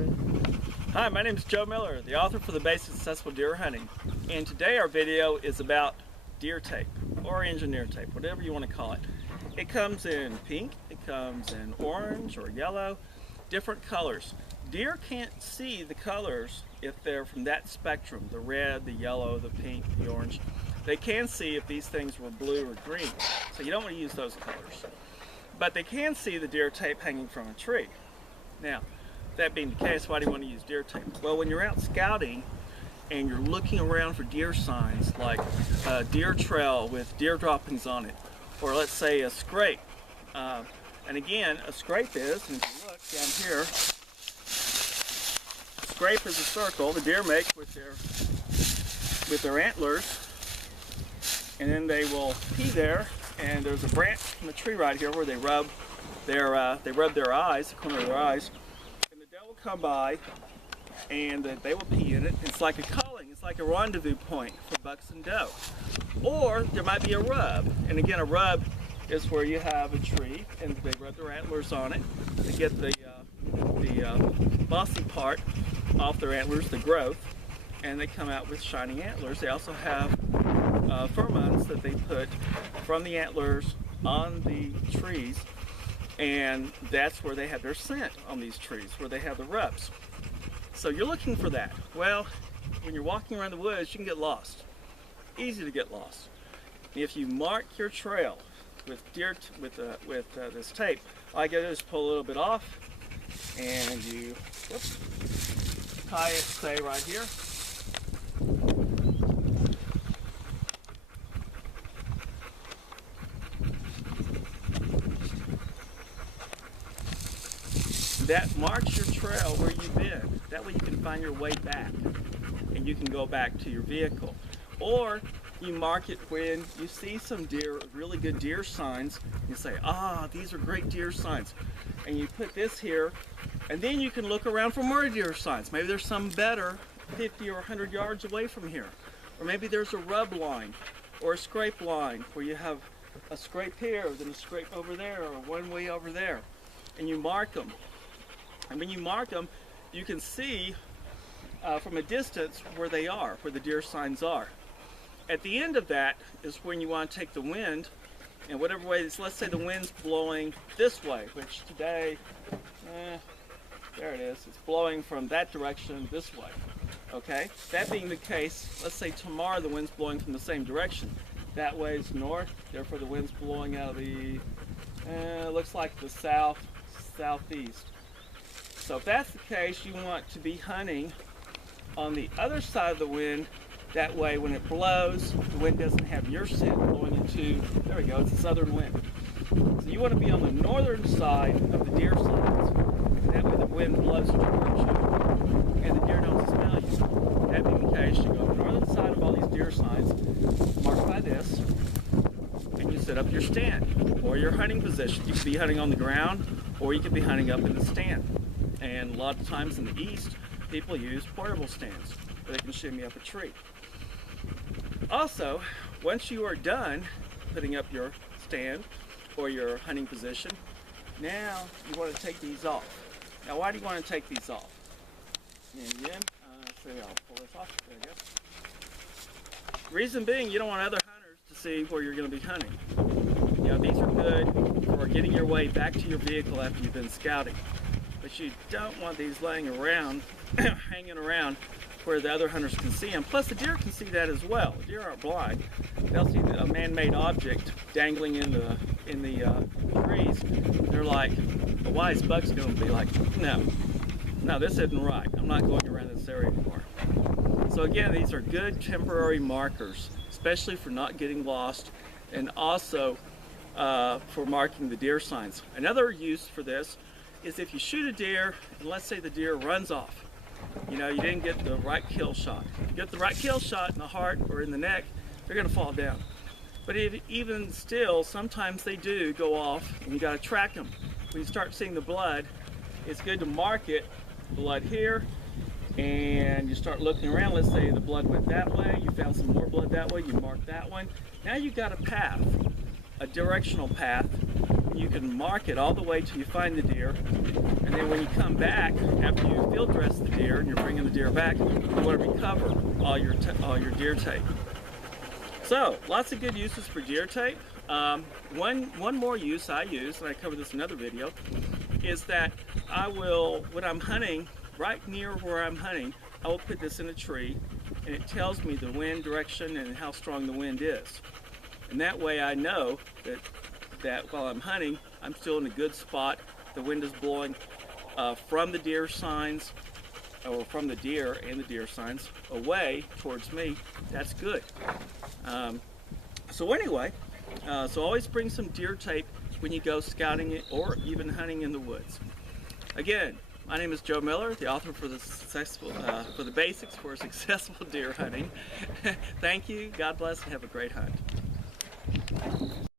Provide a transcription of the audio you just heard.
begin. Hi, my name is Joe Miller, the author for The Basic Successful Deer Hunting. And today our video is about deer tape, or engineer tape, whatever you want to call it. It comes in pink, it comes in orange or yellow, different colors. Deer can't see the colors if they're from that spectrum, the red, the yellow, the pink, the orange. They can see if these things were blue or green, so you don't want to use those colors. But they can see the deer tape hanging from a tree. Now, that being the case, why do you want to use deer tape? Well, when you're out scouting and you're looking around for deer signs, like a deer trail with deer droppings on it, or let's say a scrape. And again, a scrape is, and if you look down here, a scrape is a circle the deer make with their antlers, and then they will pee there, and there's a branch from the tree right here where they rub their eyes, the corner of their eyes, and the doe will come by and they will pee in it. It's like a calling, it's like a rendezvous point for bucks and doe. Or there might be a rub, and again, a rub is where you have a tree and they rub their antlers on it to get the bossy part off their antlers, the growth, and they come out with shiny antlers. They also have pheromones that they put from the antlers on the trees, and that's where they have their scent on these trees, where they have the rubs. So you're looking for that. Well, when you're walking around the woods, you can get lost. Easy to get lost. If you mark your trail with this tape, all you gotta do is pull a little bit off, and you tie it, say right here. That marks your trail where you've been. That way you can find your way back and you can go back to your vehicle. Or you mark it when you see some deer, really good deer signs. You say, these are great deer signs. And you put this here, and then you can look around for more deer signs. Maybe there's some better 50 or 100 yards away from here. Or maybe there's a rub line or a scrape line where you have a scrape here, then a scrape over there, or one way over there. And you mark them. And when you mark them, you can see from a distance where they are, where the deer signs are. At the end of that is when you want to take the wind, and whatever way, let's say the wind's blowing this way, which today, there it is, it's blowing from that direction this way, okay? That being the case, let's say tomorrow the wind's blowing from the same direction. That way is north, therefore the wind's blowing out of the, looks like the southeast. So if that's the case, you want to be hunting on the other side of the wind. That way when it blows, the wind doesn't have your scent blowing into, there we go, it's a southern wind. So you want to be on the northern side of the deer signs. That way the wind blows towards you and the deer don't smell you. That being the case, you go to the northern side of all these deer signs, marked by this, and you set up your stand or your hunting position. You could be hunting on the ground, or you could be hunting up in the stand. And a lot of times in the east, people use portable stands where they can shimmy up a tree. Also, once you are done putting up your stand or your hunting position, now you want to take these off. Now, why do you want to take these off? And again, I'll pull this off. There you go. Reason being, you don't want other hunters to see where you're going to be hunting. You know, these are good for getting your way back to your vehicle after you've been scouting. But you don't want these laying around, hanging around where the other hunters can see them. Plus the deer can see that as well. The deer aren't blind. They'll see a man-made object dangling in the trees. They're like, a wise buck's going to be like, no, this isn't right. I'm not going around this area anymore. So again, these are good temporary markers, especially for not getting lost, and also for marking the deer signs. Another use for this is if you shoot a deer, and let's say the deer runs off. You know, you didn't get the right kill shot. If you get the right kill shot in the heart or in the neck, they're going to fall down. But even still, sometimes they do go off, and you got to track them. When you start seeing the blood, it's good to mark it, blood here, and you start looking around. Let's say the blood went that way, you found some more blood that way, you mark that one. Now you've got a path, a directional path. you can mark it all the way till you find the deer, and then when you come back after you field dress the deer and you're bringing the deer back, you want to recover all your deer tape. So lots of good uses for deer tape. One more use I use, and I covered this in another video, is that I will, when I'm hunting, right near where I'm hunting, I will put this in a tree, and it tells me the wind direction and how strong the wind is. And that way I know that while I'm hunting, I'm still in a good spot. The wind is blowing from the deer signs, or from the deer and the deer signs, away towards me. That's good. So anyway, so always bring some deer tape when you go scouting it or even hunting in the woods. Again, my name is Joe Miller, the author for the basics for successful deer hunting. Thank you, God bless, and have a great hunt.